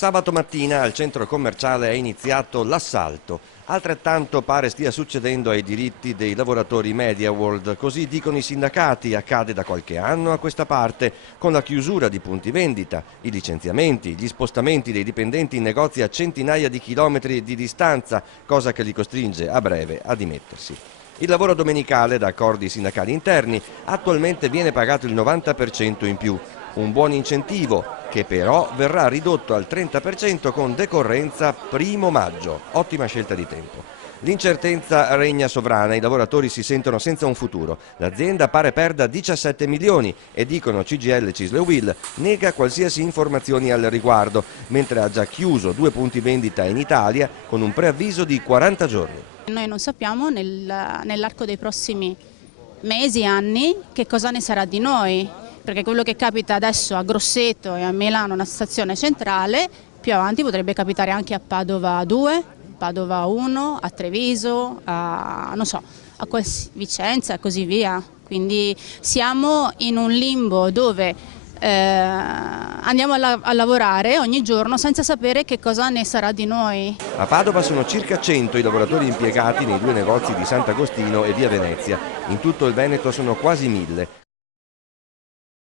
Sabato mattina al centro commerciale è iniziato l'assalto. Altrettanto pare stia succedendo ai diritti dei lavoratori MediaWorld, così dicono i sindacati, accade da qualche anno a questa parte, con la chiusura di punti vendita, i licenziamenti, gli spostamenti dei dipendenti in negozi a centinaia di chilometri di distanza, cosa che li costringe a breve a dimettersi. Il lavoro domenicale, da accordi sindacali interni, attualmente viene pagato il 90% in più, un buon incentivo che però verrà ridotto al 30% con decorrenza 1° maggio. Ottima scelta di tempo. L'incertezza regna sovrana, i lavoratori si sentono senza un futuro. L'azienda pare perda 17 milioni e dicono CGIL Cislewil nega qualsiasi informazioni al riguardo, mentre ha già chiuso 2 punti vendita in Italia con un preavviso di 40 giorni. Noi non sappiamo nell'arco dei prossimi mesi, anni, che cosa ne sarà di noi, perché quello che capita adesso a Grosseto e a Milano, una stazione centrale, più avanti potrebbe capitare anche a Padova 2, Padova 1, a Treviso, non so, a Vicenza e così via. Quindi siamo in un limbo dove andiamo a lavorare ogni giorno senza sapere che cosa ne sarà di noi. A Padova sono circa 100 i lavoratori impiegati nei 2 negozi di Sant'Agostino e via Venezia. In tutto il Veneto sono quasi 1000.